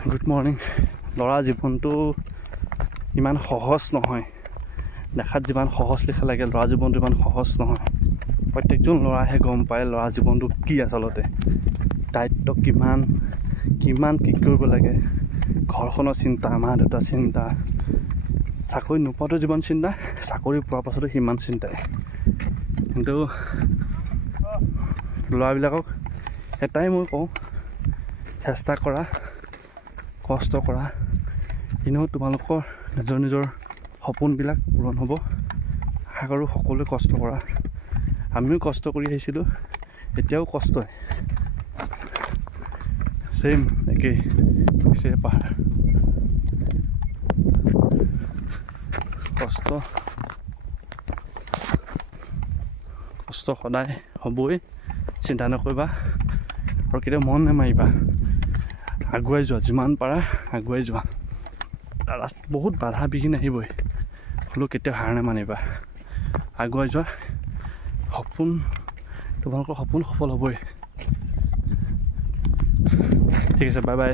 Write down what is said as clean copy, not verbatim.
Good morning. ল'ৰা জীৱনটো ইমান সহজ নহয়, দেখাত যিমান সহজ লিখা লাগে ল'ৰা জীৱনটো ইমান সহজ নহয়। প্ৰত্যেকজন ল'ৰাহে গম পায় ল'ৰা জীৱনটো কি আচলতে, দায়িত্ব কিমান কিমান কি কৰিব লাগে, ঘৰখনৰ চিন্তা, মা দেউতাৰ চিন্তা, চাকৰি নোপোৱাটো যিমান চিন্তা, চাকৰি পোৱাৰ পাছতো সিমান চিন্তাই। কিন্তু ল'ৰাবিলাকক এটাই মই কওঁ, চেষ্টা কৰা, কষ্ট কৰা, এনেও তোমালোকৰ নিজৰ নিজৰ সপোনবিলাক পূৰণ হ'ব। আশা কৰোঁ সকলোৱে কষ্ট কৰা। আমিও কষ্ট কৰি আহিছিলোঁ, এতিয়াও কষ্টই ছেইম একেই হৈছে পাহাৰ। কষ্ট সদায় হ'বই, চিন্তা নকৰিবা আৰু কেতিয়াও মন নেমাৰিবা। আগুৱাই যোৱা, যিমান পাৰা আগুৱাই যোৱা। বহুত বাধা বিঘিনি আহিবই, হ'লেও কেতিয়াও হাৰ নেমানিবা, আগুৱাই যোৱা। তোমালোকৰ সপোন সফল হ'বই। ঠিক আছে, বাই বাই।